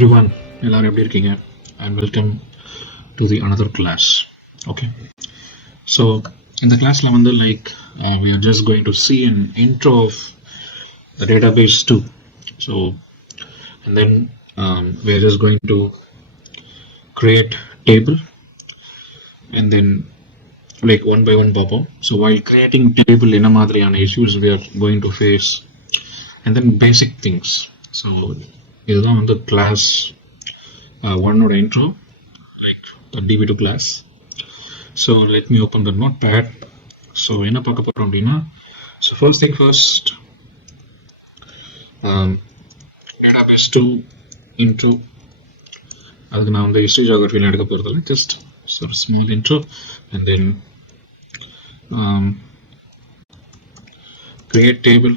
everyone, எல்லாரும் எப்படி இருக்கீங்க? And welcome to the another class. Okay, so in the class வந்து we are just going to see an intro of the database too. So and then we are just going to create table and then one by one பார்ப்போம். So while creating table என்ன மாதிரியான issues we are going to face and then basic things. So இதுதான் வந்து class 1 ஓட intro, the DB2 class. So let me open the notepad. So என்ன பார்க்க போறோம் அப்படின்னா, so first thing first, database 2 intro. அதுக்கு நான் வந்து history geography எடுக்க போறதில்ல, just sort of small intro and then create table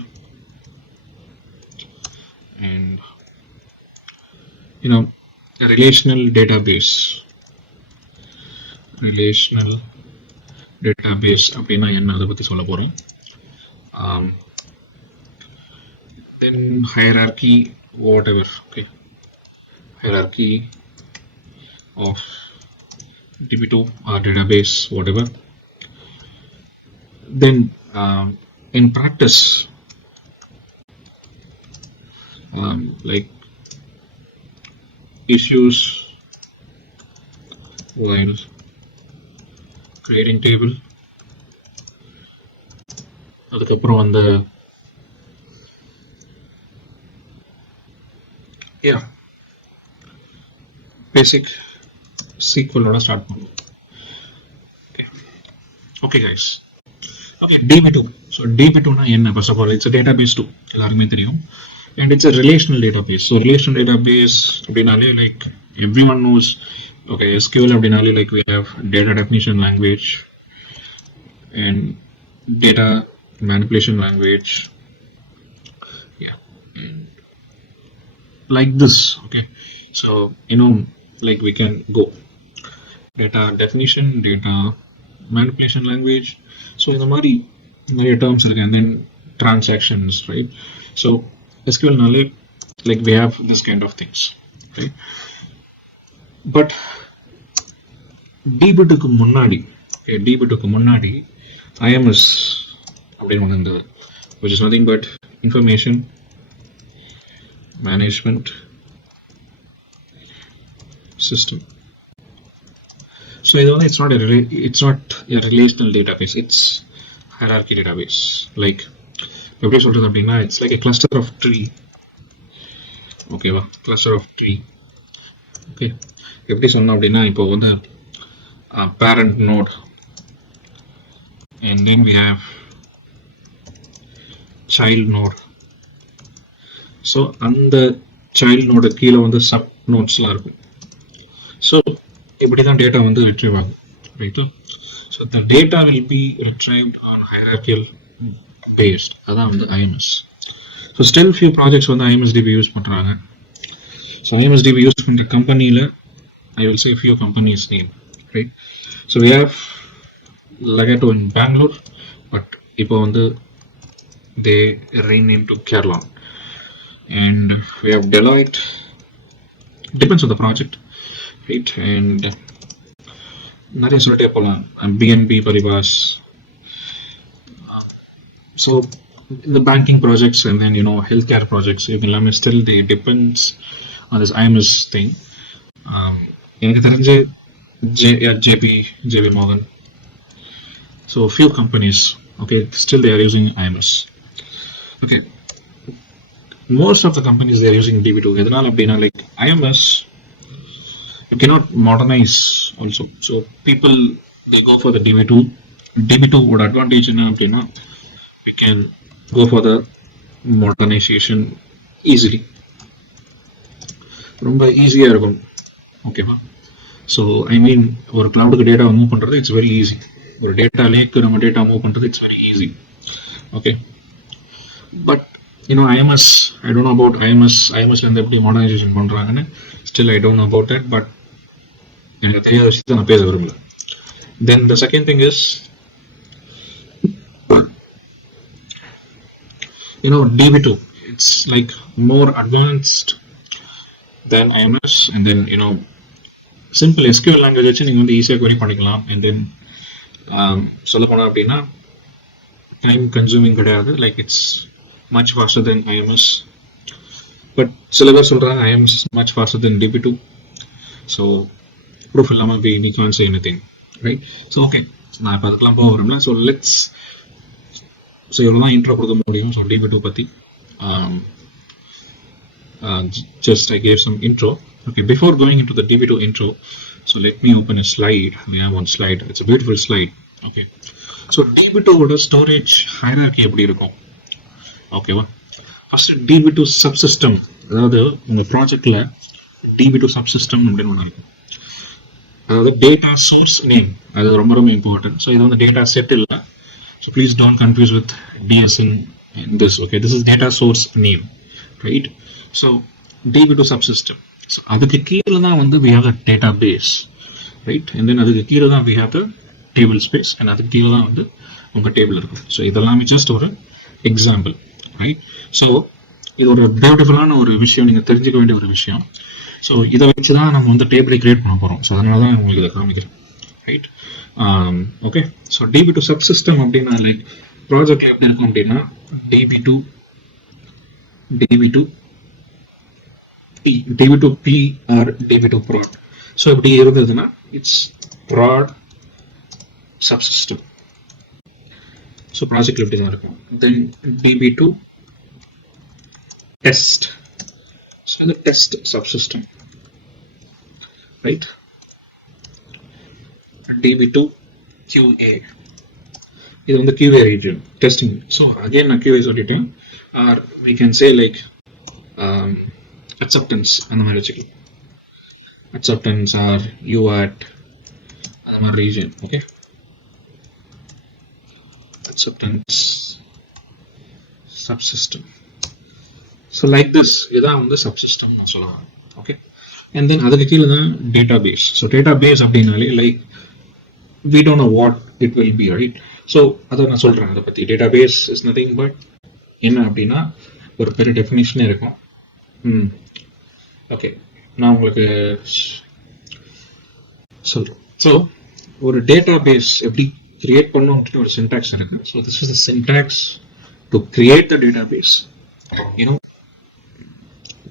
and relational database அப்படின்னா என்ன, அதை பத்தி சொல்ல போறோம். Then hierarchy, whatever, okay, hierarchy of DB2 or database, whatever. Then in practice, issues while creating table, அதுக்கப்புறம் அந்த basic SQL ஓட ஸ்டார்ட் பண்ணுவோம். Okay guys, okay, DB2. So DB2 னா என்ன? First of all, it's a database too, எல்லாருக்குமே தெரியும், and it's a relational database. So relational database அப்படினாலே everyone knows, okay, SQL அப்படினாலே we have data definition language and data manipulation language, and like this. Okay, so we can go data definition, data manipulation language. So இந்த மாதிரி நிறைய terms இருக்கு, and then transactions, right? So SQL நாலே we have this kind of things, right? But DB2க்கு முன்னாடி IMS அப்படின்னு ஒன்று இருந்தது, which is nothing but information management system. So இது வந்து it's not a relational database, it's hierarchy database. எப்படி சொல்றது அப்படின்னா, it's like a cluster of tree. ஓகேவா, cluster of tree. ஓகே, எப்படி சொன்னோம் அப்படின்னா, இப்போ வந்து parent node and then we have child node. So அந்த child node கீழே வந்து sub nodesலாம் இருக்கும். So இப்படி தான் டேட்டா வந்து retrieve ஆகும், right? So the data will be retrieved on hierarchical based, அதான் வந்து IMS. So still few projects வந்து IMSDB யூஸ் பண்றாங்க. So IMSDB யூஸ் பண்ற கம்பெனில I will say few companies name, right? So we have Legato in Bangalore, but இப்போ வந்து they renamed to Kerala, and we have Deloitte, depends on the project, right? And நிறைய சொல்லிட்டே போகலாம், BNP Paribas. So in the banking projects and then healthcare projects, you can still they depends on this IMS thing. எனக்கு தெரிஞ்சு JP Morgan. So few companies, okay, still they are using IMS. Okay, most of the companies they are using DB2. எதனால அப்படின்னா IMS you cannot modernize also. So people they go for the DB2 would advantage என்ன அப்படின்னா, we can go for the modernization easily, ரொம்ப ஈஸியா இருக்கும். ஓகேவா, so I மீன் ஒரு கிளவுடுக்கு டேட்டா மூவ் பண்றது இட்ஸ் வெரி ஈஸி, ஒரு டேட்டா லேக்கு நம்ம டேட்டா மூவ் பண்றது it's very easy. Okay, but IMS, I don't know about IMS வந்து எப்படி மாடர்னைசேஷன் பண்றாங்கன்னு still I don't know about it, but எனக்கு தெரியாத விஷயத்தை நான் பேச விரும்பல. Then the second thing is DB2, it's more advanced then IMS, and then simple SQL language வச்சு நீங்கள் வந்து ஈஸியாக query பண்ணிக்கலாம். and then சொல்ல போனால் அப்படின்னா டைம் கன்சூமிங் கிடையாது, like it's much faster than IMS. But சில பேர் சொல்கிறாங்க IMS is much faster than DB2. So proof இல்லாமல் we can't say anything, right? So okay, நான் இப்போ அதுக்கெலாம் போக வரேன்னா, ஸோ லெட்ஸ் இவ்வளோ தான் இன்ட்ரோ கொடுக்க முடியும். ஸோ DB2 பற்றி just I gave some intro. Okay, before going into the DB2 intro, so let me open a slide. We have one slide. It's a beautiful slide. Okay, so DB2 ஓட storage hierarchy எப்படி இருக்கும்? ஓகேவா, first DB2 subsystem, அதாவது இந்த ப்ராஜெக்ட்ல DB2 subsystem அப்படின்னு ஒன்று இருக்கும். அதாவது டேட்டா சோர்ஸ் நேம், அது ரொம்ப ரொம்ப இம்பார்ட்டன்ட். ஸோ இது வந்து டேட்டா செட் இல்லை, so please don't confuse with DSN in this. Okay, this is data source name, right? So DB2 subsystem. So அதுக்கு கீழே தான் வந்து we have the database, right? And then அதுக்கு கீழே தான் we have the table space, and அதுக்கு கீழே தான் வந்து உங்க டேபிள் இருக்கும். ஸோ இதெல்லாமே ஜஸ்ட் ஒரு எக்ஸாம்பிள், ரைட்? ஸோ இது ஒரு பியூட்டிஃபுல்லான ஒரு விஷயம், நீங்கள் தெரிஞ்சுக்க வேண்டிய ஒரு விஷயம். ஸோ இதை வச்சு தான் நம்ம வந்து டேபிளை கிரியேட் பண்ண போகிறோம். ஸோ அதனால தான் உங்களுக்கு இதை காமிக்கிறேன், right? Okay, so DB2 subsystem அப்படின்னா லைக் ப்ராஜெக்ட் எப்படி இருக்கும் அப்படின்னா DB2 P or DB2 prod. So இப்படி இருந்ததுன்னா it's prod subsystem. So project எப்படி தான் இருக்கும். Then DB2 test. ஸோ அந்த test subsystem, right? DB2 QA, இது வந்து QA region testing. So again நான் QA சொல்லிட்டேன். Or we can say like acceptance அந்த மாதிரி வச்சுக்கலாம். acceptance ஆர் UAT அந்த மாதிரி region. Okay, acceptance subsystem. So like this, இதான் வந்து சப்சிஸ்டம் நான் சொல்லுவேன். ஓகே, அண்ட் தென் அதுக்கு கீழே தான் டேட்டாபேஸ். ஸோ டேட்டாபேஸ் அப்படின்னாலே like we don't know what it will be, right? So அதை நான் சொல்கிறேன். அதை பற்றி டேட்டாபேஸ் இஸ் நத்திங் பட் என்ன அப்படின்னா ஒரு பெரிய டெஃபினேஷனே இருக்கும். ஓகே, நான் உங்களுக்கு சொல்கிறேன். ஸோ ஒரு டேட்டாபேஸ் எப்படி கிரியேட் பண்ணணும்னு ஒரு சின்டாக்ஸ் இருக்கு. So this is the syntax to create the database.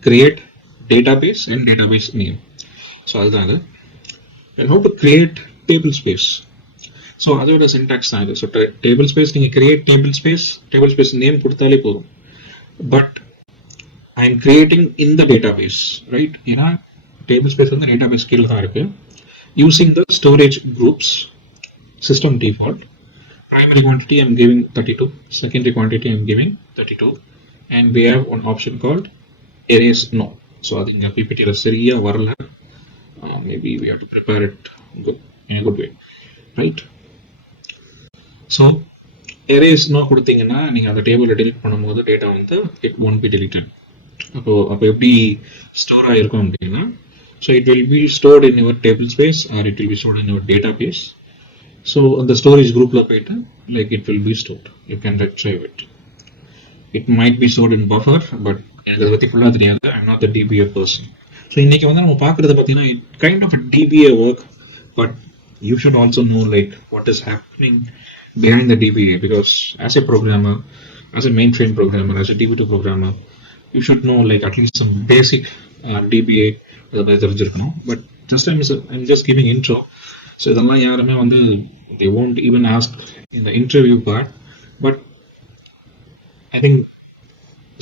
Create database and database name. So அதுதான் அது. And how to create table space. So அதோட சின்டாக்ஸ் தான் இது. ஸோ டேபிள் ஸ்பேஸ் நீங்கள் கிரியேட் டேபிள் ஸ்பேஸ் நேம் கொடுத்தாலே போதும். But I M creating in the database, right? ஏன்னா table space வந்து டேட்டாபேஸ் கீழே தான் இருக்கு. Using the storage groups system default. Primary quantity I am giving 32, secondary quantity I am giving 32, and we have one option called arrays no. So I think PPT la seriya varala. Maybe we have to prepare it in a good way, right? So arrays no கொடுத்தீங்கன்னா நீங்க அந்த டேபிளை delete பண்ணும்போது டேட்டா வந்து it won't be deleted. அப்போ எப்படி ஸ்டோர் ஆயிருக்கும் அப்படின்னா, so it will be stored in your table space or it will be stored in your database. So the storage group la poitu like it will be stored. You can retrieve it. It might be stored in buffer, but எனக்கு அதை பற்றி ஃபுல்லாக தெரியாது. I'm not the DBA person. So இன்னைக்கு வந்து நம்ம பார்க்குறது பார்த்தீங்கன்னா it kind of a DBA work, but you should also know like what is happening behind the DBA, because as a programmer, as a mainframe programmer, as a DB2 programmer, you should know like at least some basic DBA அதை பற்றி தெரிஞ்சிருக்கணும். But I'm just giving intro. So இதெல்லாம் யாருமே வந்து they won't even ask in the interview part, but I think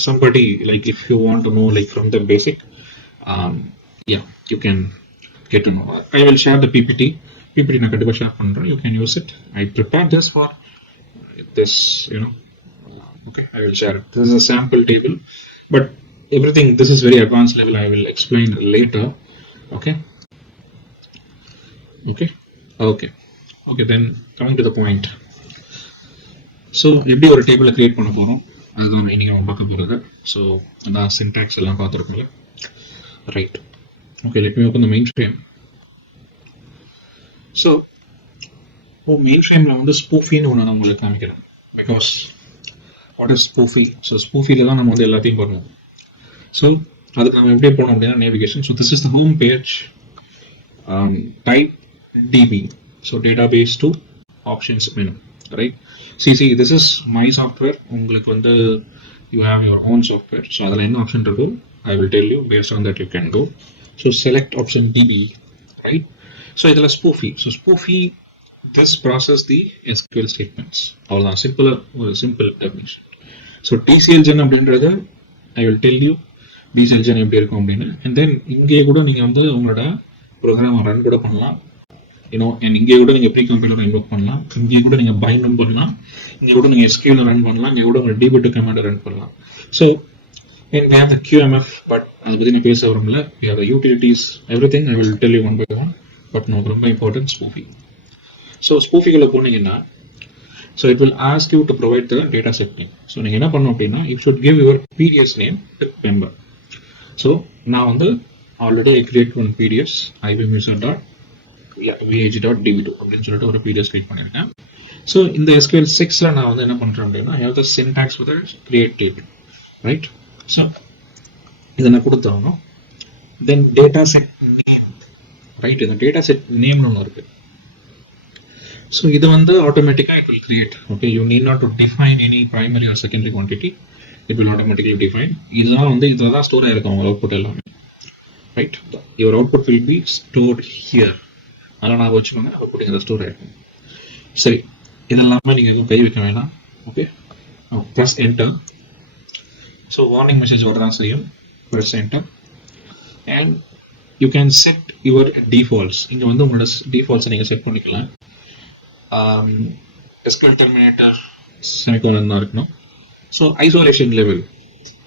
somebody like if you want to know like from the basic, yeah, you can get to know. I will share the PPT நான் கண்டிப்பாக ஷேர் பண்ணுறேன். You can use it. I prepared this for this, okay, I will share it. This is a sample table, but everything, this is very advanced level. I will explain later. Okay, then coming to the point. So எப்படி ஒரு டேபிளை கிரியேட் பண்ண போகிறோம் அதுதான் இன்னைக்கு நம்ம பார்க்க போகிறது. ஸோ அதான் சின்டாக்ஸ் எல்லாம் பார்த்துருக்கோம்ல, right? Okay, let me open the main frame. So main ஃப்ரேமில் வந்து ஸ்பூஃபின்னு ஒன்று நான் உங்களுக்கு காமிக்கிறேன். Because what is SPUFI? So ஸ்பூஃபியில் தான் நம்ம வந்து எல்லாத்தையும் பண்ணுவோம். ஸோ அதுக்கு நம்ம எப்படி போனோம் அப்படின்னா navigation. So this is the home page. Type DB, so database to options menu, right? See, this is my software. உங்களுக்கு வந்து you have your own software. So அதில் என்ன ஆப்ஷன் இருக்கோ I will tell you. Based on that you can go. So select option DB, right? So இதில் spoofy. So spoofy, this process the SQL statements. அவ்வளோதான், simple definition. So TCLGen அப்படின்றது I will tell you BCLGen எப்படி இருக்கும் அப்படின்னு. And then இங்கே கூட நீங்கள் வந்து உங்களோட ப்ரோக்ராம் ரன் கூட பண்ணலாம். and இங்கே கூட நீங்கள் ப்ரீ கம்பைலர் இன்வோக் பண்ணலாம். இங்கே கூட நீங்கள் பைண்டும் பண்ணலாம். இங்கே கூட நீங்கள் SQL ரன் பண்ணலாம். இங்கே கூட உங்கள் DB2 கமாண்ட் ரன் பண்ணலாம். So we have the QMF, but அதை பற்றி நான் பேச வரும்ல. we have the utilities, everything I will tell you one by one. But நமக்கு ரொம்ப இம்பார்ட்டன்ட் ஸ்பூஃபி. ஸோ ஸ்பூஃபிக்குள்ள போனீங்கன்னா so it will ask you to provide the data set name. So நீங்கள் என்ன பண்ணணும் அப்படின்னா you should give your PDS name with member. So நான் வந்து already I create one PDS ibmuser.vh.db2 அப்படின்னு சொல்லிட்டு ஒரு PDS கிரியேட் பண்ணிருக்கேன். ஸோ இந்த SQL 6ல நான் வந்து என்ன பண்றேன் அப்படின்னா I have the syntax with the create table, right? So இதை நான் கொடுத்தாகணும். தென் டேட்டா செட் நேம், ரைட்? இந்த டேட்டா செட் நேம்னு ஒன்று இருக்கு. ஸோ இது வந்து ஆட்டோமேட்டிக்காக it will create. Okay, you need not to define any primary or secondary quantity. It will automatically define. இதுதான் வந்து இதில் தான் ஸ்டோர் ஆயிருக்கும் உங்கள் அவுட்புட் எல்லாமே, right? your output will be stored here. அதெல்லாம் நான் வச்சுக்கோங்க, அவுட்புட் இதில் ஸ்டோர் ஆயிருக்கும். சரி, இதெல்லாமே நீங்கள் எதுவும் கை வைக்க வேணாம். Okay, press enter. So warning message வர தான் செய்யும். Press enter and you can set your defaults. இங்கே வந்து உங்களோட டிஃபால்ட்ஸை நீங்கள் செட் பண்ணிக்கலாம். SQL டெர்மினேட்டர் செமிகோலன் தான் இருக்கணும். So isolation level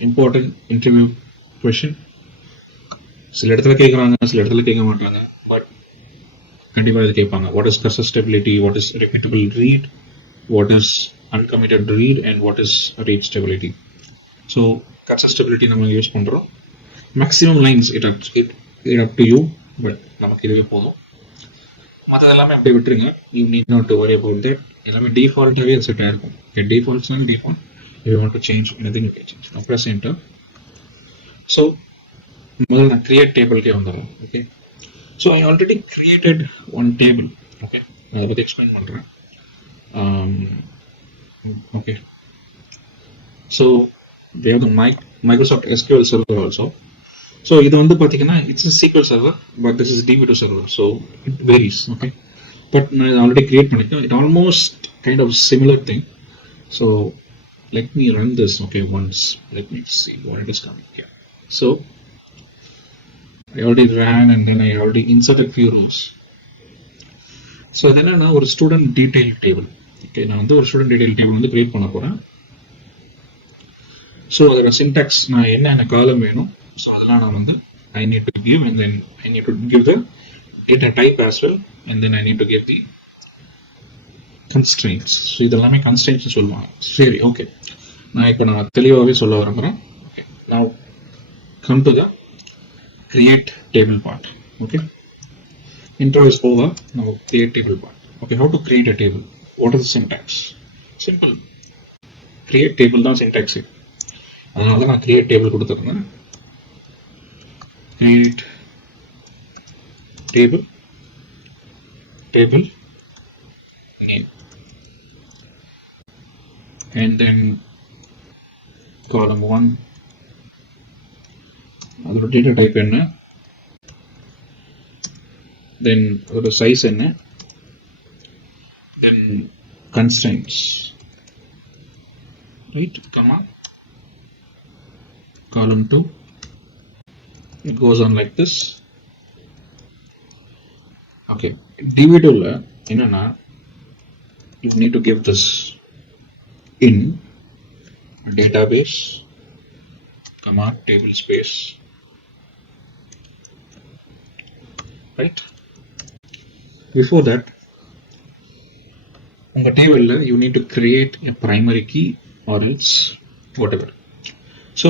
important interview question. சில இடத்துல கேட்குறாங்க, சில இடத்துல கேட்க மாட்டாங்க. பட் கண்டிப்பாக இது கேட்பாங்க. What is cursor stability, what is repeatable read, what is uncommitted read, and what is read stability. So cursor stability நம்ம யூஸ் பண்ணுறோம். Maximum lines it up to you, but நமக்கு இதுவே போதும். மற்ற எல்லாமே அப்படியே விட்டுருங்க. you need not to worry about that. எல்லாமே டிஃபால்ட்டாகவே செட் ஆயிருக்கும். டிஃபால்ட்ஸ்னா default. if you want to change anything you can change. Now press enter. So முதல்ல நான் create டேபிள்கே வந்துடுறேன். Okay, so I already created one table. Okay, நான் அதை பற்றி எக்ஸ்பிளைன் பண்ணுறேன். Okay, so we have the Microsoft SQL server also. So இது வந்து பார்த்தீங்கன்னா it's a SQL server, but this is DB2 server, so it varies. Okay, but நான் already create பண்ணிட்டேன். It almost kind of similar thing. So let me run this. Okay, once let me see what it is coming here. So I already ran and then I already inserted few rows. So then நான் ஒரு student detail table. Okay, நான் வந்து ஒரு student detail table வந்து கிரியேட் பண்ண போகிறேன். ஸோ அதோட சின்டாக்ஸ் நான் என்னென்ன காலம் வேணும், ஸோ அதெல்லாம் நான் வந்து I need to give, and then I need to give the data type as well, and then I need to give the constraints. So இதெல்லாமே constraints சொல்லுவாங்க. சரி, ஓகே, நான் தெளிவாகவே சொல்ல விரும்புகிறேன். Okay, now come to the create table part. Okay, intro is over. Now create table part. Okay, how to create a table? What is the syntax? Simple. Create table தான் syntax. அதனால நான் create table கொடுத்துருந்தேன். Create table name, and then column 1 அதோட data type என்ன, then அதோட size என்ன, then constraints, right? Comma column 2. It goes on like this. Okay, DB2 ல என்னன்னா you need to give this in database comma table space, right? Before that, உங்க டேபிள்ல you need to create a primary key or else whatever. So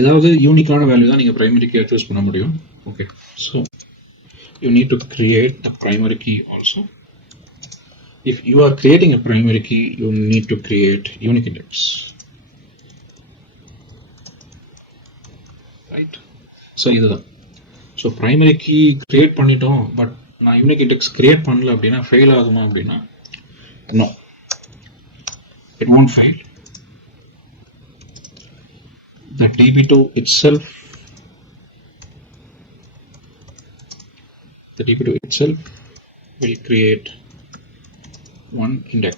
ஏதாவது யூனிக்கான வேல்யூ தான் நீங்க primary key choose பண்ண முடியும். Okay, so you need to create the primary key also. If you are creating a primary key, you need to create unique index. Right. So இதுதான். So primary key create பண்ணிட்டோம், பட் நான் unique index create பண்ணல அப்படின்னா ஃபெயில் ஆகுமா அப்படின்னா no, it won't fail. The DB2 itself will create one index.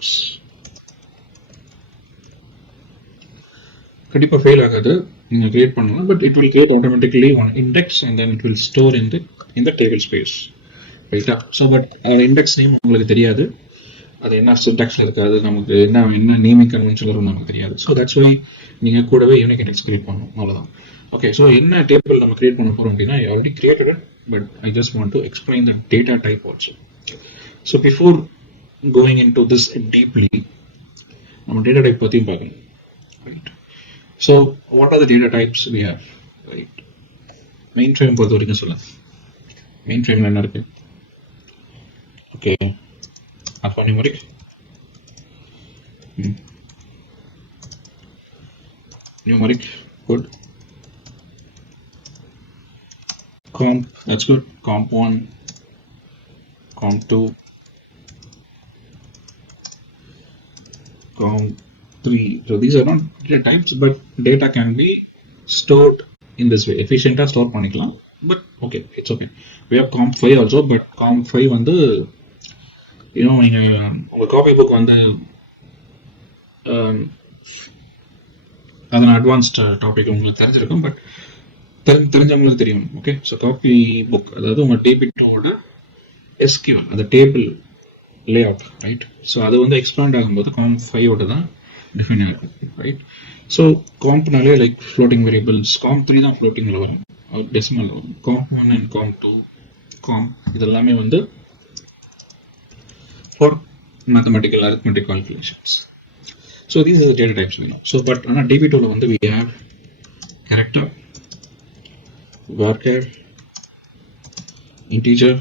கண்டிப்பா ஃபெயில் ஆகாது, நீங்க கிரியேட் பண்ணலாம், but it will create automatically one index and then it will store in the table space. ரைட்டா? ஸோ பட் இண்டெக்ஸ் நேம் உங்களுக்கு தெரியாது, அது என்ன சின்டாக்ஸ்ல இருக்காது, நமக்கு என்ன நேமிங் கன்வென்ஷன் வரும் நமக்கு தெரியாது. ஸோ தட்ஸ் வை நீங்க கூடவே யூனிக் இண்டெக்ஸ் கிரியேட் பண்ணணும், அவ்வளவுதான். ஓகே, ஸோ என்ன டேபிள் நம்ம கிரியேட் பண்ண போறோம் அப்படின்னா, I already created it, but I just want to explain the data type also. So before going into this deeply, நம்ம டேட்டா டைப் பத்தியும் பார்க்கணும். Right. So what are the data types we have? Right. Mainframe பொறுத்த வரைக்கும் சொல்ல, main ஃப்ரேம்ல என்ன இருக்கு? Okay, alphanumeric, numeric, good. Comp, that's good. Comp 1, Comp 2, Comp 3. So these are not data types, but data can be stored in this way. Efficient store பண்ணிக்கலாம், but okay, it's okay. We have Comp 5 also, but Comp 5 வந்து நீங்க உங்க copy book வந்து அதன் advanced topic உங்களுக்கு தெரிஞ்சிருக்கும், பட் தெரிஞ்சவங்களுக்கு தெரியும். ஓகே, ஸோ காப்பி புக் அதாவது உங்க டேபிட்டோட SQL அந்த table layout, right? So அது வந்து எக்ஸ்பேண்ட் ஆகும்போது காம்ப் 5 தான் டிஃபைன் ஆகும், ரைட்? ஸோ காம்ப்னாலே லைக் ஃப்ளோட்டிங் வேரியபிள்ஸ், காம்ப் 3 தான் ஃப்ளோட்டிங்கில் வரும், டெசிமல் வரும். காம்ப் 1 அண்ட் காம்ப் 2 காம்ப் இதெல்லாமே வந்து for mathematical arithmetic calculations. So these are the data types we know. So but on a DB2 வந்து we have character, varchar, integer,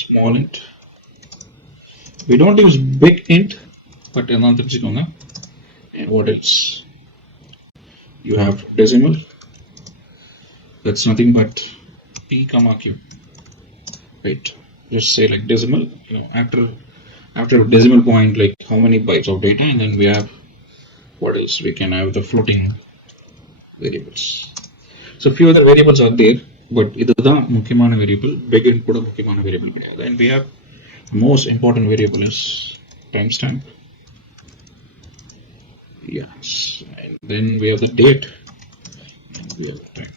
small int. We don't use big int, but another தெரிஞ்சுக்கோங்க. And what else? You have decimal. That's nothing but p comma q, right? Just say like decimal, after a decimal point, like how many bytes of data, and then we have what else? We can have the floating variables. So few other variables are there, but இதுதா முக்கியமான variable. Big int கூட முக்கியமான variable கிடையாது. And we have the most important variable is timestamp. Yes, and then we have the date, and we have the time.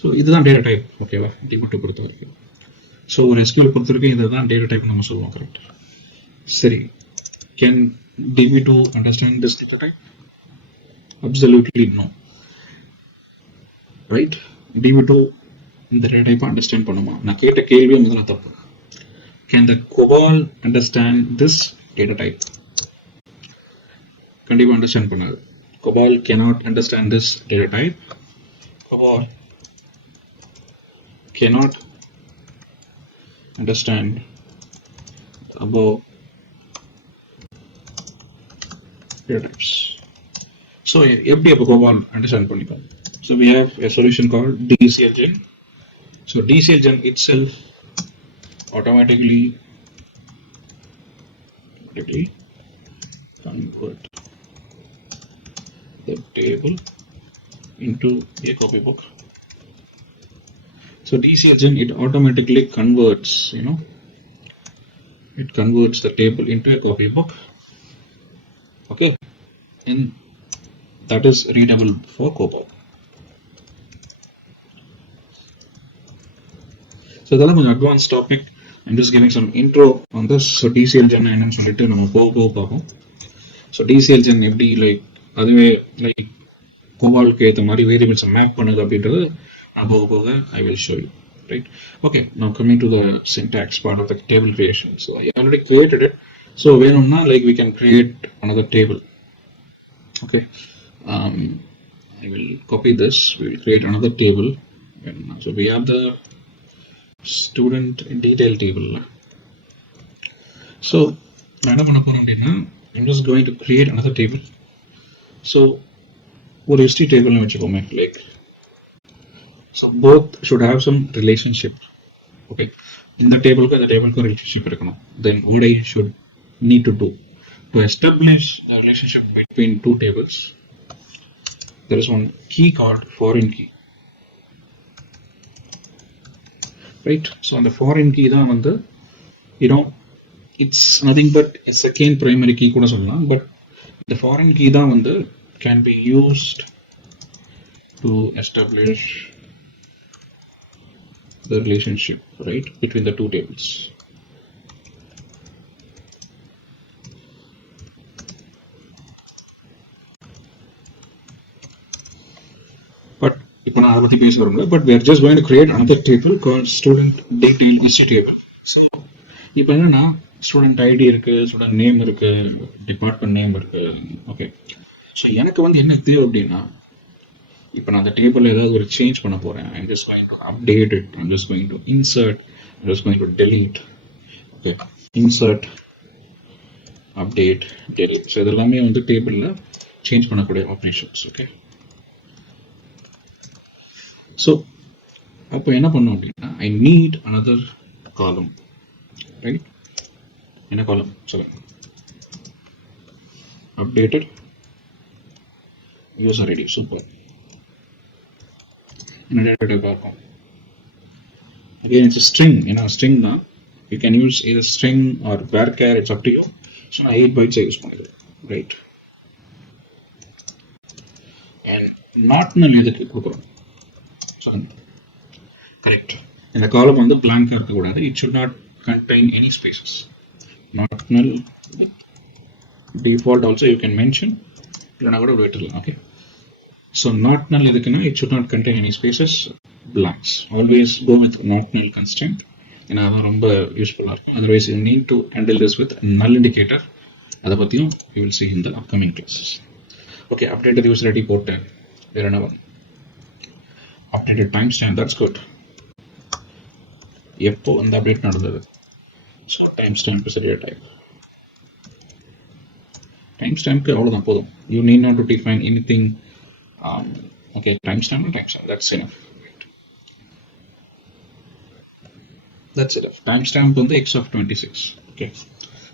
So இதுதான் data type, ஓகேவா? DB2 பொறுத்த வரைக்கும். ஸோ ஒரு SQL பொறுத்த வரைக்கும் இதுதான் டேட்டா டைப் நம்ம சொல்லுவோம், கரெக்ட்? சரி, can DB2 understand this data type? Absolutely no, right? DB2 இந்த டேட்டா டைப்பை அண்டர்ஸ்டாண்ட் பண்ணுமா? நான் கேட்ட கேள்வியே முதல்ல தப்பு. கேன் த COBOL understand this data type? கண்டிப்பாக அண்டர்ஸ்டாண்ட் பண்ணாது. COBOL cannot understand this data type. COBOL cannot understand above data types. So எப்படி அப்போ COBOL understand பண்ணிப்போம்? So we have a solution called DCLGen. So DCLGen itself automatically convert the table into a copybook. So DCLGen, it automatically converts, it converts the table into a copybook. Okay, and that is readable for COBOL. So that's an advanced topic. I'm just giving some intro on this. So DCLGen என்னன்னு சொல்லிட்டு நம்ம போக பார்ப்போம். So DCLGen எப்படி அதுவே COBOLக்கு ஏற்ற மாதிரி வேரியபிள்ஸ் மேப் பண்ணுது அப்படின்றது போக I will show you, right? Okay, now coming to the syntax part of the table creation. So I already created it. So வேணும்னா we can create another table. Okay, I will copy this. We will create another table. So we have the student detail table. So நான் என்ன பண்ண போறேன் அப்படின்னா, I'm just going to create another table. So ஒரு history table வச்சுக்கோமே, like so both should have some relationship. Okay, இந்த டேபிளுக்கு அந்த டேபிளுக்கு ரிலேஷன்ஷிப் இருக்கணும். Then what I should need to do to establish the relationship between two tables, there is one key called foreign key, right? So on the foreign key தான் வந்து you know it's nothing but a second primary key கூட சொல்லலாம், but the foreign key தான் வந்து can be used to establish the relationship, right, between the two tables. But இப்போ நான் அதை பற்றி பேச வரல, but we are just going to create another table called student detail history table. So இப்போ என்னன்னா ஸ்டூடெண்ட் ஐடி இருக்கு, ஸ்டூடெண்ட் நேம் இருக்கு, டிபார்ட்மெண்ட் நேம் இருக்கு. ஓகே, ஸோ எனக்கு வந்து என்ன தேவை அப்படின்னா, இப்போ நான் அந்த டேபிள் ஏதாவது ஒரு சேஞ்ச் பண்ண போறேன். I'm just going to update it, I'm just going to insert, I'm just going to delete. Okay, insert, update, delete. So இதெல்லாமே வந்து டேபிளில் சேஞ்ச் பண்ணக்கூடிய ஆப்ரேஷன்ஸ். ஓகே, ஸோ அப்போ என்ன பண்ணோம் அப்படின்னா, I need another column, right? என்ன காலம் சொல்லுங்க? Updated user ID. சூப்பர். என்ன டேட்டா டைப் இருக்கும்? Again it's a string. ஏன்னா string தான். You can use either string or varchar, it's up to you. So நான் 8 bytes யூஸ் பண்ணிடுறேன், right? And not null எதுக்கு கொடுக்குறோம்? Correct. இந்த காலம் வந்து blank இருக்கக்கூடாது. It should not contain any spaces. Not null. Default also you can mention. இல்லைனா கூட விட்டுடலாம். Okay. So not null எதுக்குன்னா it should not contain any spaces, blanks. Always go with not null constraint. ஏன்னா அதான் ரொம்ப யூஸ்ஃபுல்லாக இருக்கும். Otherwise you need to handle this with null indicator. அதை பற்றியும் you will see in the upcoming classes. Okay, updated user ID போட்டு வேற என்ன வரும்? Updated timestamp, that's good. எப்போ அந்த அப்டேட் நடந்தது? So timestamp is a data type. Timestampக்கு அவ்வளோதான் போதும். You need not to define anything. Okay, timestamp, that's enough. That's enough. Timestamp வந்து x of 26. Okay,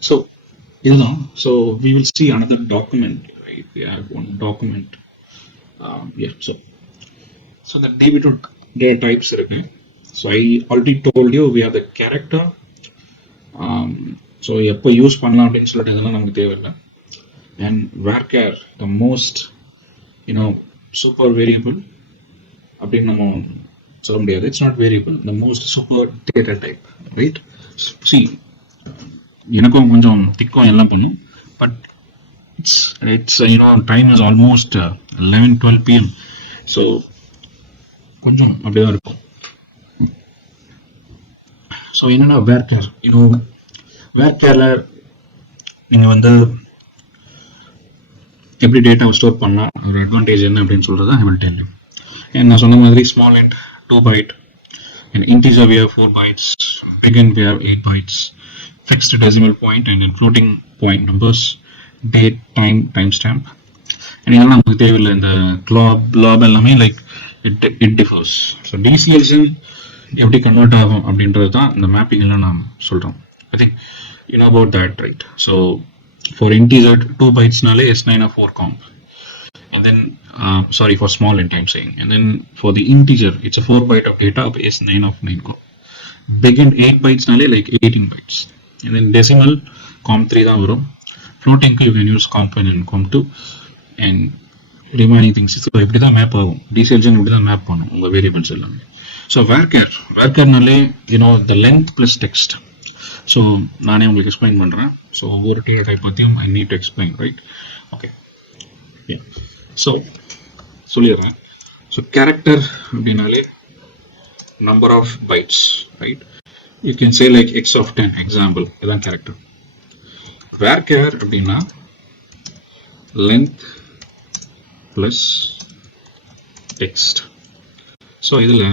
so இதுதான். So we will see another document, right? We have one document. Yeah, so the DB2 data types இருக்கு. So I already told you we have the character. So எப்போ யூஸ் பண்ணலாம் அப்படின்னு சொல்லிட்டு இதெல்லாம் நமக்கு தேவையில்லை. And varchar, the most super variable அப்படின்னு நம்ம சொல்ல முடியாது. It's not variable, the most super data type, right? See, எனக்கும் கொஞ்சம் திக்கம் எல்லாம் பண்ணும், but it's time is almost 11-12 PM. So கொஞ்சம் அப்படிதான் இருக்கும். ஸோ என்னன்னா varchar, varcharல நீங்க வந்து எப்படி டேட்டாவை ஸ்டோர் பண்ணலாம், ஒரு அட்வான்டேஜ் என்ன அப்படின்னு சொல்றது ஐ வில் டெல் யூ. நான் சொன்ன மாதிரி small int 2 byte, and integer we have 4 bytes, big int we have 8 bytes, fixed decimal point and then floating point numbers, date, time, timestamp. and இதெல்லாம் நமக்கு தேவையில்லை. இந்த glob எல்லாமே like it differs. So DCLSN எப்படி கன்வெர்ட் ஆகும் அப்படின்றது தான் இந்த மேப்பிங் எல்லாம் நான் சொல்றோம். I think you know about that, right? So for integer 2 bytesனாலே S9 of 4 comp, and then sorry, for small int I'm saying, and then for the integer it's a 4 byte of data of S9 of 9 comp. Big int 8 bytesனாலே like 18 bytes, and then decimal comp 3 தான் வரும். floating you can use comp 1 and comp 2 and remaining things. So இப்படி தான் மேப் ஆகும். DCLSN இப்படி தான் மேப் பண்ணும் உங்க வேரியபிள்ஸ் எல்லாமே. So varcharனாலே the length plus text. So நானே உங்களுக்கு எக்ஸ்பிளைன் பண்ணுறேன். ஸோ ஒவ்வொரு டேட்டா டைப் பற்றியும் I need to explain, right? Okay, so சொல்லிடுறேன். ஸோ கேரக்டர் அப்படின்னாலே number of bytes, right? You can say like x of 10 example, இதுதான் கேரக்டர். varchar அப்படின்னா length plus text. So இதில்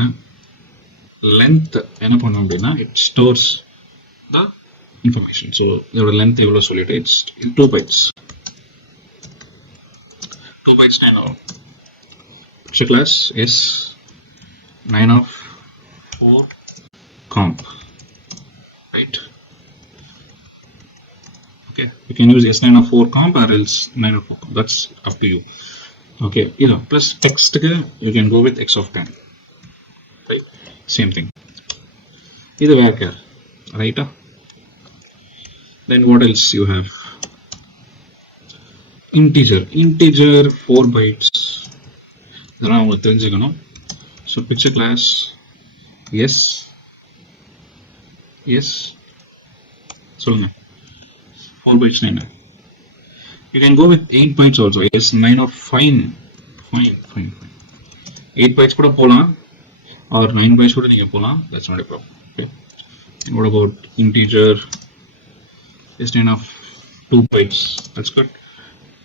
லென்த் என்ன பண்ணும் அப்படின்னா it stores the information. So இதோட length எவ்வளோ சொல்லிட்டு it's 2 bytes. 2 bytes 10 ஆகும். picture class is 9 of 4 comp, right? Okay, you can use s9 of 4 comp or else 9 of 4 comp, that's up to you. Okay, plus text you can go with x of 10, right? Same thing. This is where, right? Then what else you have? Integer 4 bytes. இதெல்லாம் அவங்க தெரிஞ்சுக்கணும். So picture class yes சொல்லுங்க 4 bytes என்ன? You can go with 8 bytes also. Yes 9 or fine 8 bytes கூட போலாம் or 9 bytes கூட நீங்க போலாம். That's not a problem. Okay. And what about integer is 9 of 2 bytes? That's good.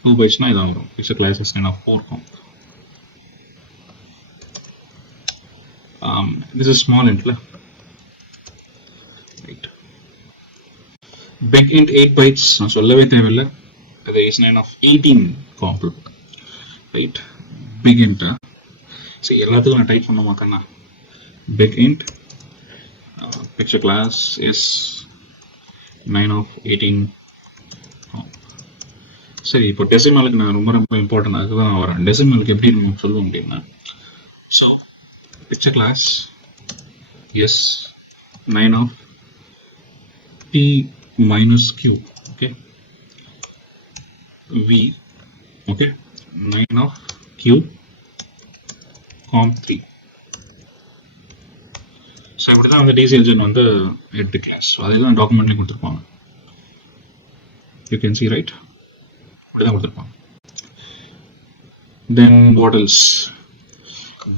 2 bytes na idha varum. Picture class is 9 of 4 comp. This is small int la, right? Big int 8 bytes sollave thevilla. That is 9 of 18 comp, right? Big int see ellathukku na type panna maakana. Big int picture class is 9 of 18 comp. சரி, இப்போ டெசிமலுக்கு நான் ரொம்ப இம்பார்ட்டன்ட் அதுதான் வரேன். டெசிமலுக்கு எப்படி நம்ம சொல்லுவோம் அப்படின்னா, so picture clause S 9 of p minus q, okay, v, okay, 9 of q comp 3. ஸோ இப்படி தான் வந்து டிசி என்ஜின் வந்து எடுத்து கிளாஸ் அதெல்லாம் டாக்குமெண்ட்லேயும் கொடுத்துருப்பாங்க. யூ கேன் சி ரைட், இப்படிதான் கொடுத்துருப்பாங்க. Then what else?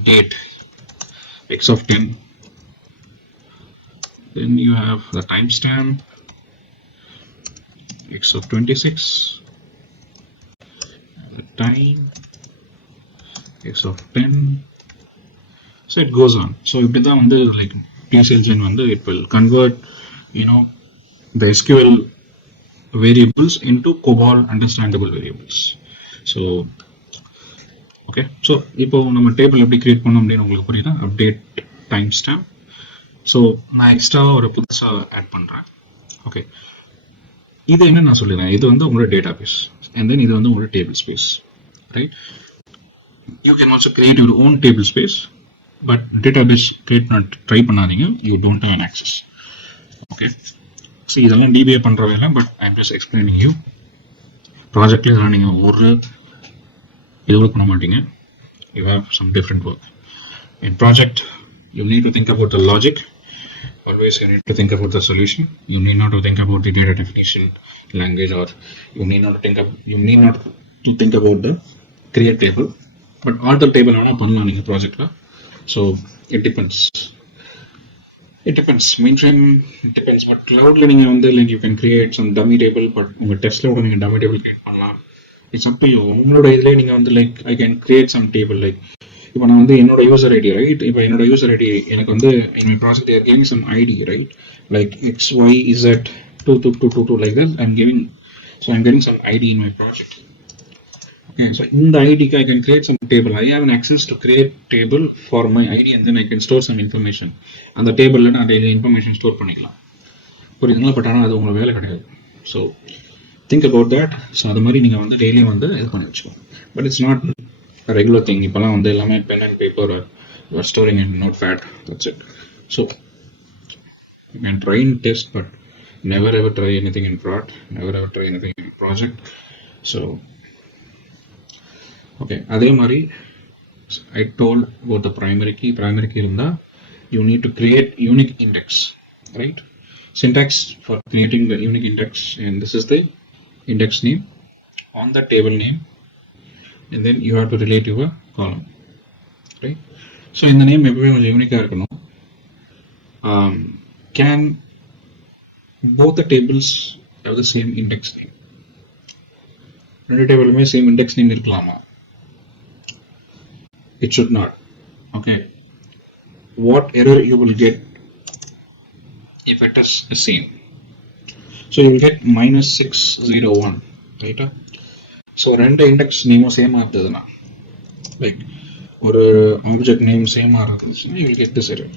Date x of 10. Then you have the timestamp x of 26, the time x of 10. So it goes on. So if that on the like PSLGN one, it will convert the SQL variables into COBOL understandable variables. So okay, so இப்போ நம்ம டேபிள் எப்படி கிரியேட் பண்ணோம் அப்படின்னு உங்களுக்கு புரியுதா? Update time stamp. So நான் எக்ஸ்ட்ராவா ஒரு புதுசாக ஆட் பண்ணுறேன். ஓகே, இது என்ன நான் சொல்லுறேன், இது வந்து உங்களோட டேட்டா பேஸ் அண்ட் தென் இது வந்து உங்களோட table space, right? You can also create your own table space, but database create பண்ண ட்ரை பண்ணாதீங்க, you don't have an access. Okay, so இதெல்லாம் டிபிஏ பண்ணுற வேலை, but I am just explaining you. ப்ராஜெக்ட்ல இதெல்லாம் நீங்கள் ஒரு இது பண்ண மாட்டீங்க. You have some different work. In project, you need to think about the logic. Always you need to think about the solution. You need not to think about the data definition language, or you need not to think about the create table. But alter table ana pannalam neenga project la. So it depends. Mainframe it depends. But cloud la neenga vandu like you can create some dummy table, but unga test la oda neenga dummy table create pannalam. It's up to you. உங்களோட இதில் நீங்கள் வந்து like I can create some table. Like இப்போ நான் வந்து என்னோட user ID, right? இப்போ என்னோட யூசர் ஐடி எனக்கு வந்து in my project they are giving some ID, right? Like XYZ 2222 like that. I'm getting some ID in my project. Okay, so in the ID I can create some table. I have an access to create table for my ID and then I can store some information. அந்த டேபிள்ல நான் daily information store பண்ணிக்கலாம். புரியுதுங்களா? பட் ஆனால் அது உங்களுக்கு வேலை கிடையாது. So think about that. So அது மாதிரி நீங்கள் வந்து டெய்லியும் வந்து இது பண்ணி வச்சுக்கோங்க. But it's not regular thing. இப்போலாம் வந்து எல்லாமே pen and paper you're storing in notepad, that's it. So you can try and test, but never ever try anything in prod, never ever try anything in project. So okay, அதே மாதிரி I told about the primary key. Primary key இருந்தால் you need to create unique index, right? Syntax for creating the unique index, and this is the index name on the table name, and then you have to relate your column, right? So in the name everyone is unique. Can both the tables have the same index name? Rendu table mein same index name irukkalama? It should not. Okay, what error you will get if it is the same? So you will get -601, right? So ரெண்டு இண்டெக்ஸ் நேமும் சேம் ஆகுதுன்னா லைக் ஒரு object name சேமா இருந்துச்சுன்னா you will get this error.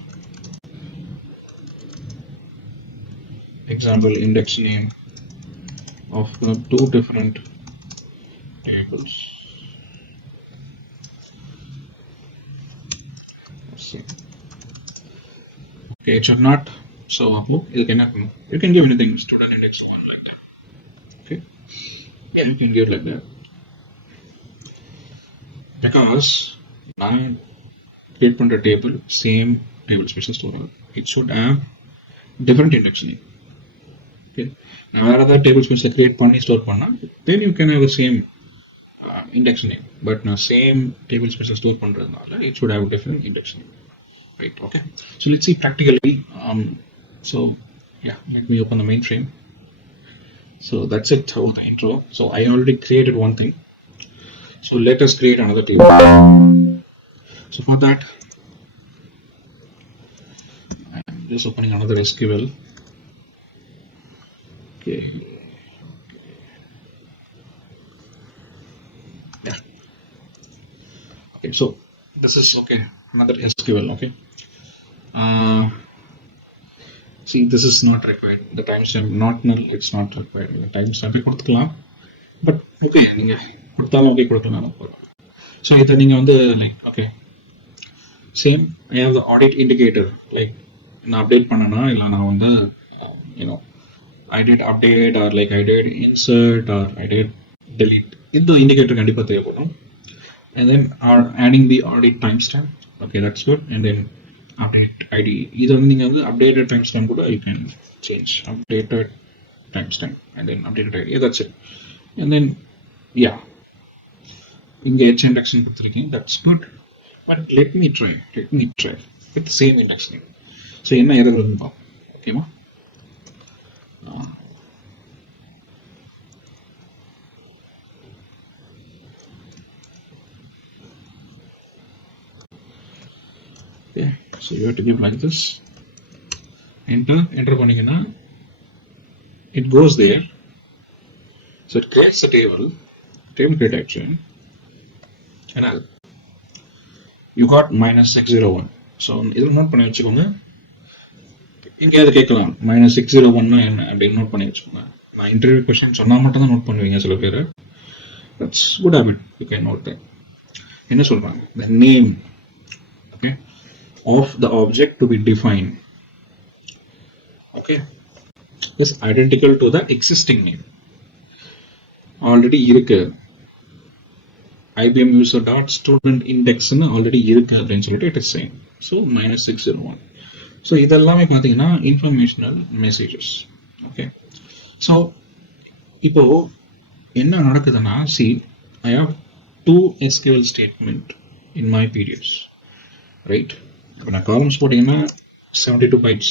Example index name of two different tables. Okay, it should not show up. You can give anything student index 1 like that. Okay, yeah, you can give like that because now create a table, same table special store. It should have different index name. Okay, now other table special create panni store panna, then you can have the same index name, but now same table special store pandradhanaala it should have a different index name, right? Okay, so let's see practically. So yeah, let me open the mainframe. So that's it for the intro. So I already created one thing, so let us create another table. So for that I'm just opening another SQL. Okay, yeah, okay, so this is okay, another SQL. Okay, see, this is not required, the timestamp not null, it's not required. The timestamp கொடுத்துக்கலாம், but okay, நீங்க கொடுத்தாலும் okay கொடுக்கலாம். So இதை நீங்க வந்து like okay, same I have the audit indicator, like நான் அப்டேட் பண்ணனா இல்ல நான் வந்து you know I did update or like I did insert or I did delete, இந்த இண்டிகேட்டர் கண்டிப்பா தேவைப்படும். And then are adding the audit timestamp. Okay, that's good. And then update ID, either நீங்க வந்து updated timestamp கூட you can change updated timestamp and then updated ID. Yeah, that's it. And then yeah, இங்க h index கொடுத்திருக்கேன், that's good. But let me try with the same index name. So என்ன எரர் வருதுன்னு பாப்போம். ஓகேமா? Okay, so you have to give like this, enter பண்ணீங்கன்னா it goes there, so it creates a table create action, and you got -601. so இதில் நோட் பண்ணி வச்சுக்கோங்க. எங்கேயாவது கேட்கலாம் -601 என்ன அப்படின்னு நோட் பண்ணி வச்சுக்கோங்க. நான் இன்டர்வியூ கொஸ்டின் சொன்னா மட்டும் தான் நோட் பண்ணுவீங்க சில பேர். that's good habit, you can note that. என்ன சொல்றாங்க, the name, okay, of the object to be defined, okay, is identical to the existing name. already இருக்கு, IBM user dot student index ன்னு already இருக்கு அப்படின்னு சொல்லிட்டு it is saying. so -601. so இதெல்லாமே பாத்தீங்கன்னா informational messages. okay, so இப்போ என்ன நடக்குதுன்னா, see, I have 2 SQL statement in my periods, right? இப்போ நான் காலம்ஸ் போட்டீங்கன்னா 72 bytes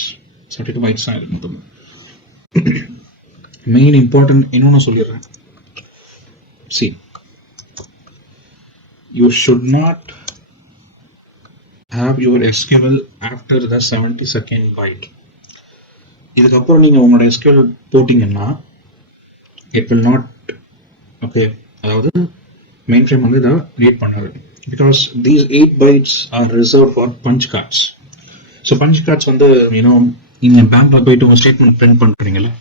தான் இருக்கு மொத்தம். மெயின் இம்பார்ட்டன்ட் இன்னொன்னு சொல்லிடுறேன். see, you should not have your SQL after the 72nd byte. இதுக்கப்புறம் நீங்க உங்களோட SQL போட்டீங்கன்னா it will not, okay, அதாவது mainframe வந்து இதை ரீட் பண்ணாது, because these 8 bytes are reserved for punch cards. so punch cards வந்து நீங்க பேங்க்ல போயிட்டு ஒரு ஸ்டேட்மெண்ட் பிரிண்ட் பண்றீங்கல்ல,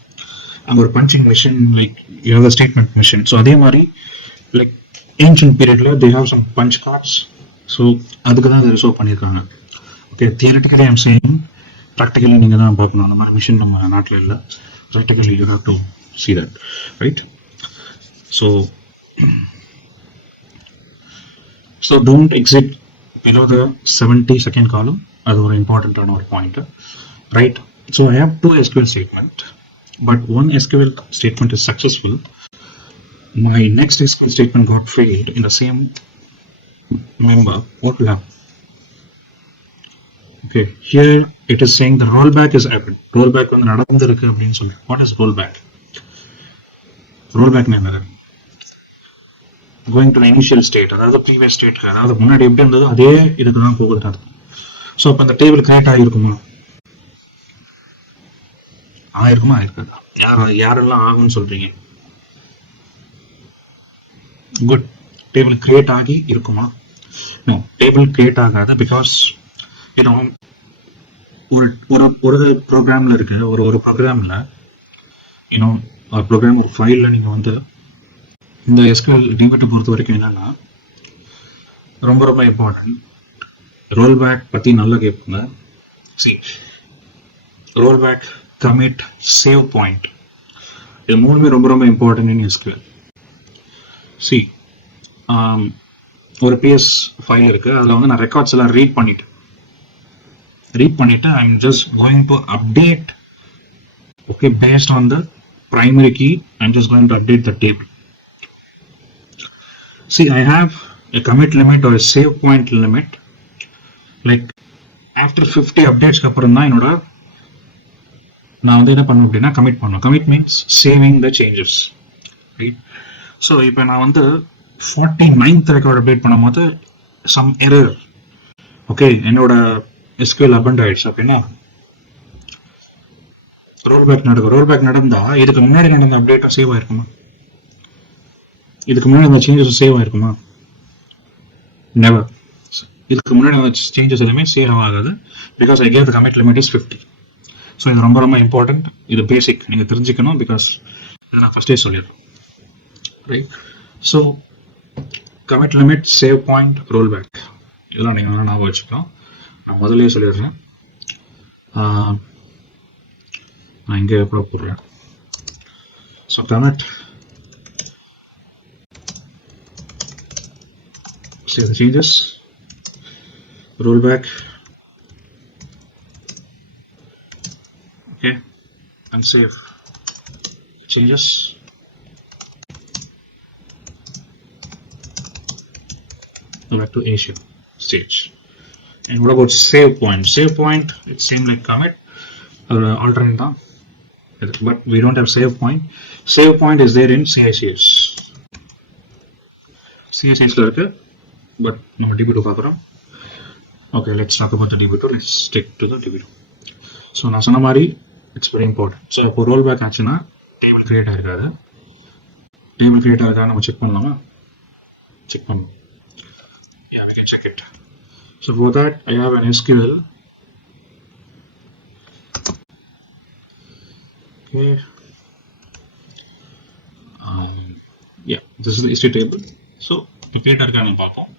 அங்க ஒரு punching machine, like you have a statement machine. so அதே மாதிரி லைக் ancient periodல they have some punch cards, so அதுக்கு தான் ரிசர்வ் பண்ணியிருக்காங்க. okay, theoretically I'm saying, practically நீங்க தான் பார்க்கணும். அந்த மாதிரி மிஷின் நம்ம நாட்டில் இல்லை. practically you have to see that, right? so don't exit below the 72nd column. அது ஒரு இம்பார்ட்டன்டான ஒரு point, right? so I have 2 SQL statement, but one SQL statement is successful. My next SQL statement got failed in the same member. What will happen? okay, here it is saying the rollback is happened. rollback வந்து நடந்திருக்கு அப்படின்னு சொல்லி. what is rollback? rollback என்னது? going to the initial state, அதாவது previous state, அதாவது முன்னாடி எப்படி இருந்ததோ அதே இதுக்கு தான் போகுது. ஸோ அப்போ அந்த டேபிள் கிரியேட் ஆகிருக்குமா? ஆயிருக்காதா? யாரெல்லாம் ஆகும்னு சொல்றீங்க? குட், டேபிள் கிரியேட் ஆகி இருக்குமா? நோ டேபிள் கிரியேட் ஆகாது. பிகாஸ் யூனோ ஒரு ஒரு ஒரு ப்ரோக்ராமில் இருக்கு, ஒரு ப்ரோக்ராமில் யூனோ ஒரு ப்ரோக்ராம் ஒரு ஃபைலில் நீங்கள் வந்து இந்த எஸ்கியூஎல் டிபேட்டை பொறுத்த வரைக்கும் என்னென்னா ரொம்ப ரொம்ப இம்பார்ட்டன்ட். ரோல் பேக் பற்றி நல்லா கேட்போங்க. Roll back, commit, save point, இது மூணுமே ரொம்ப ரொம்ப இம்பார்ட்டன்ட் இன் எஸ்கியூஎல். சி ஒரு பிஎஸ் ஃபைல் இருக்கு, அதில் வந்து நான் ரெக்கார்ட்ஸ் எல்லாம் ரீட் பண்ணிட்டு I am just going to update. Okay, based on the primary key, I'm just going to update the table. See, I have a commit limit or a save point limit. Like after 50 updates அப்புறம் தான் நான் வந்து என்ன பண்ணுவேன் அப்படின்னா கமிட் பண்ணுவேன். Commit means saving the changes, right? So இப்போ நான் வந்து 49th ரெக்கார்ட் அப்டேட் பண்ணும் போது சம் எரர், ஓகே, என்னோட எஸ்கியூஎல் அபண்ட் ஆயிடுச்சு அப்படின்னா ரோல்பேக் நடந்தா இதுக்கு முன்னாடி நடந்த அப்டேட்டா சேவ் ஆயிருக்குமா? இதுக்கு முன்னாடி அந்த சேஞ்சஸ் சேவ் ஆயிருக்குமா? நெவர். இதுக்கு முன்னாடி அந்த சேஞ்சஸ் எதுவுமே சேவ் ஆகாது. Because I gave the commit limit is 50. ஸோ இது ரொம்ப ரொம்ப இம்பார்ட்டன்ட். இது பேசிக் நீங்க தெரிஞ்சுக்கணும். பிகாஸ் இதை நான் ஃபர்ஸ்டே சொல்லிடுறேன், right? So commit limit, save point, roll back, இதெல்லாம் நீங்க வேணா ஞாபகம் வச்சுக்கலாம். நான் முதல்லயே சொல்லிடுறேன். நான் இங்கே எப்போ போடுறேன். So commit, save the changes, roll back, okay, and save changes. Go back to Asia stage. And what about save point? Save point, it's same like commit or alternate down. But we don't have save point. Save point is there in CICS. CICS la irukku, but நம்ம DB2 பார்க்குறோம். Okay, let's talk about the DB2. Let's stick to the DB2. So நான் சொன்ன மாதிரி it's very important. So இப்போ roll back ஆச்சுன்னா table create ஆயிருக்காது. Table create ஆயிருக்கா நம்ம செக் பண்ணலாமா? செக் பண்ணலாம். Yeah, we can check it. So for that I have an SQL. Okay. Yeah, this is the history table. So இப்போ கிரியேட் ஆயிருக்கான்னு பார்ப்போம்.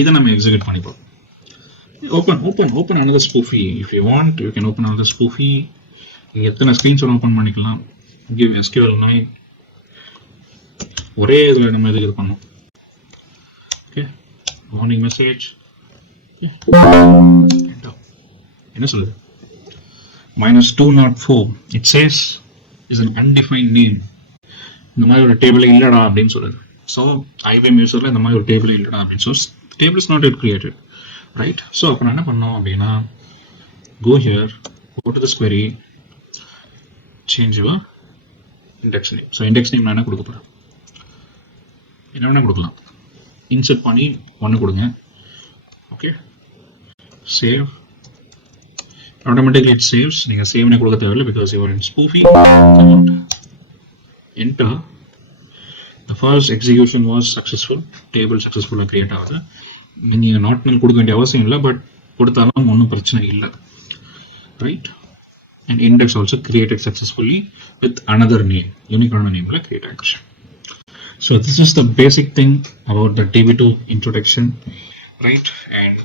இதை நம்ம எக்ஸிக்யூட் பண்ணிப்போம். Open another spoofy. If you want, you can open another spoofy. நீங்க எத்தனை screenshot open பண்ணிக்கலாம். Give SQL 9. ஒரே இதில் நம்ம இது பண்ணோம். Okay, morning message. என்ன சொல்லுது? -204. It says is an undefined name. இந்த மாதிரி ஒரு டேபிள் இல்லடா அப்படின்னு சொல்லுது. ஸோ ஐபிஎம் யூசர்ல இந்த மாதிரி ஒரு டேபிள் இல்லடா அப்படின்னு சொல்லி table is not yet created, right? So அப்போ நான் என்ன பண்ணோம் அப்படின்னா go here, go to this query, change your index name. So index name நான் என்ன கொடுக்க போறேன்? என்ன வேணா கொடுக்கலாம். இன்சர்ட் பண்ணி 1 கொடுங்க. Okay, save. Automatically it saves. நீங்க சேவ்னே கொடுக்க தேவையில்லை because you are in spoofy. Enter. The first execution was successful. Table successfully create ஆகுது. நீங்க நாட் நல் கொடுக்க வேண்டிய அவசியம் இல்லை, பட் கொடுத்தாலும் ஒன்றும் பிரச்சனை இல்லை, right? And index also created successfully with another name, unique name la create ஆயிடுச்சு. So this is the basic thing about the DB2 introduction, right? And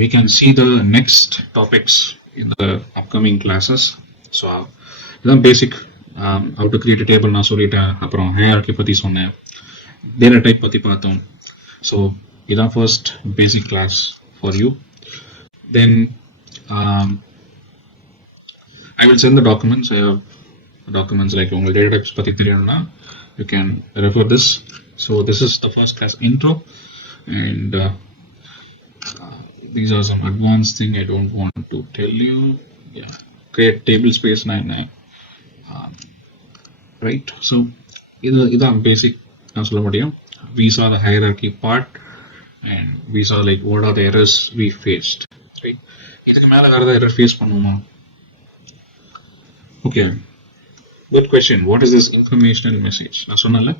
we can see the next topics in the upcoming classes. So the basic how to create a table na solita, aprom hierarchy patti sonnேன், data type patti paathom. So idan first basic class for you. Then I will send the documents. I have documents like ungal data types patti theriyumna you can refer this. So this is the first class intro, and these are some advanced thing I don't want to tell you. Yeah, create table space 99, right? So idan basic na solla mudiyum. We saw the hierarchy part and we saw like what are the errors we faced, right? idukku mela vera error face பண்ணுவோமா? Okay, good question. What is this informational message? நான் சொன்னல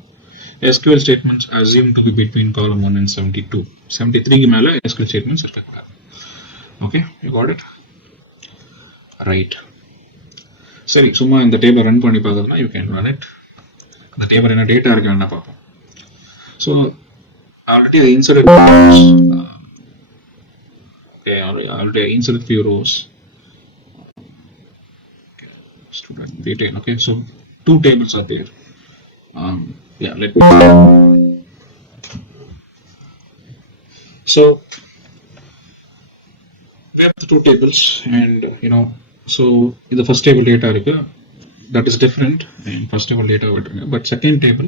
SQL statements assumed to be between column 1 and 72. 73 க்கு மேல SQL statements இருக்கக்கூடாது. Okay, you got it? Right. சரி, சும்மா இந்த table run பண்ணி பார்க்கறதுனா you can run it. அந்த டேபிள் என்ன டேட்டா இருக்கு என்ன பார்ப்போம். So already I inserted already I inserted few rows. Okay, student detail. Okay, so 2 tables are there. Yeah, let me. So we have the 2 tables, and so in the first table data irukku, that is different, and first table data vitrunga, but second table,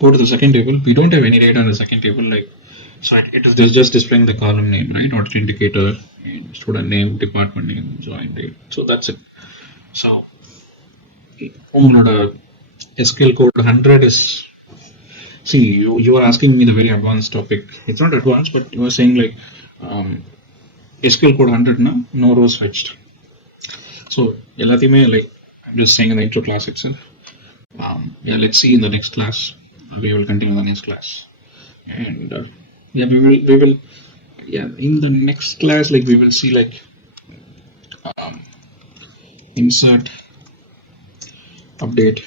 go to the second table, we don't have any data in the second table, like, so it is just displaying the column name, right, audit indicator, and student name, department name, join date. So that's it. So SQL code 100 is, see, you are asking me the very advanced topic. It's not advanced, but you are saying like SQL code 100 na no rows fetched. So எல்லாத்தையுமே, like, I'm just saying in the intro class itself. Yeah, let's see in the next class. We will continue the next class, and yeah, we will yeah, in the next class, like, we will see like insert, update,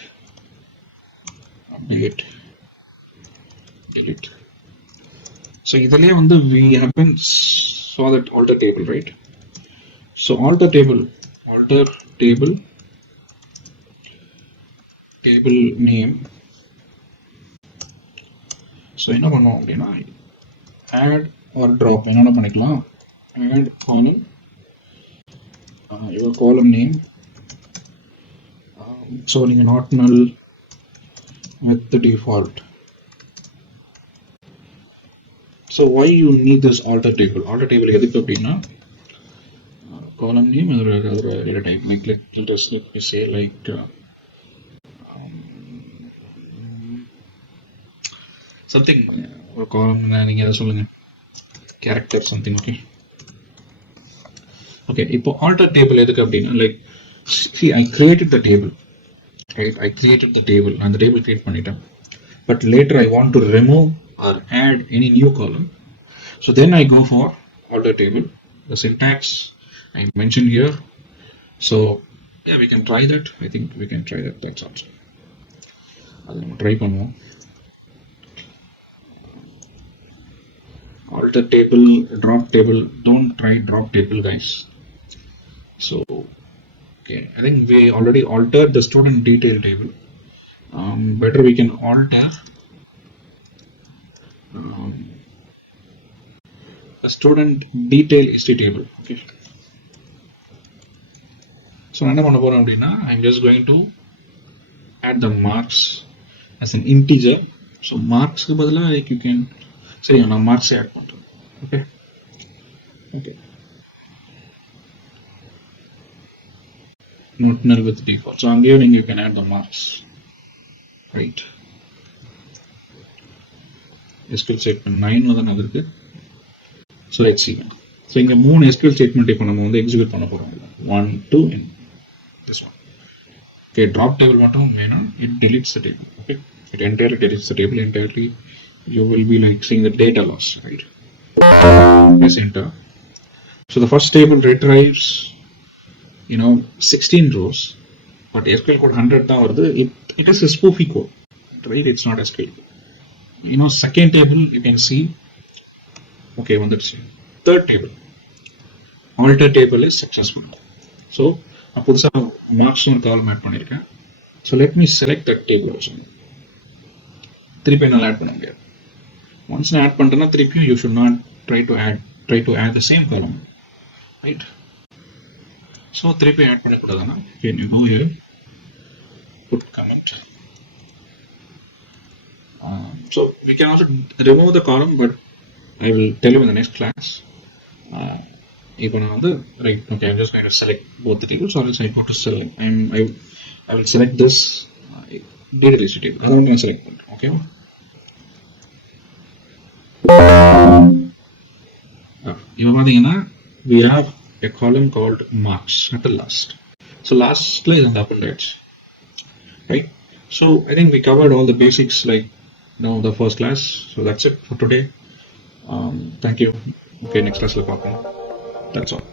delete. So idhile vandu we haven't saw that alter table, right? So alter table name. So என்ன பண்ணுவோம் அப்படின்னா, add or drop என்ன பண்ணிக்கலாம், add column, your column name. So நீங்க not null with the default. So why you need this alter table? Alter table எதுக்கு அப்படின்னா, column name or type, like, let me say like something, or column நீங்க எதை சொல்லுங்க, character something. Okay, இப்போ alter table எதுக்கு அப்படின்னா, like, see, I created the table, right? I created the table, and the table create பண்ணிட்டேன், but later I want to remove or add any new column. So then I go for alter table. The syntax I mentioned here. So yeah, we can try that. I think we can try that. That's also. I'll try பண்ணுவோம். Alter table, drop table. Don't try drop table, guys. So okay, I think we already altered the student detail table. Better we can alter a student detail history table. Okay, so என்ன பண்ண போறோம் அப்படின்னா, I'm just going to add the marks as an integer. So marks க்கு பதிலா, like, you can, சரி, நான் marks add பண்றேன். Okay, null with default. So அங்கேயும் you can add the marks, right? SQL statement 9 தான் அது இருக்கு. So let's see. So இங்க 3 SQL statement இப்போ நம்ம வந்து எக்ஸிக்யூட் பண்ண போறோம். 1, 2 and this one. Okay, drop table மட்டும் வேணா, it deletes the table. Okay, it entirely deletes the table entirely. You will be like seeing the data loss, right? Press enter. So the first table retrieves 16 rows, but SQL code 100 தான் வருது. It is a spoofy code, right? It's not SQL. Second table you can see. Okay, வந்துடுச்சு. Third table, alter table is successful. So புதுசா marks ஒரு காலம் ஆட் பண்ணிருக்கேன். So let me select that table also. திருப்பி என்னால ஆட் பண்ண முடியாது. Once நான் ஆட் பண்ணிட்டேன்னா திருப்பியும் you should not try to add the same column, right? So திருப்பி ஆட் பண்ணக்கூடாதுன்னா, can you go here, put comment. So we can also remove the column, but I will tell you in the next class. இப்போ நான் வந்து, right, okay, I'm just going to select both the tables, or else I go to select. I will select this data list table. I'm going to select it. Okay. இப்போ பார்த்தீங்கன்னா we have a column called marks at the last. So lastல இது அந்த appendage, right? So I think we covered all the basics, like the first class. So that's it for today. Thank you. Okay, next class we'll talk. That's all.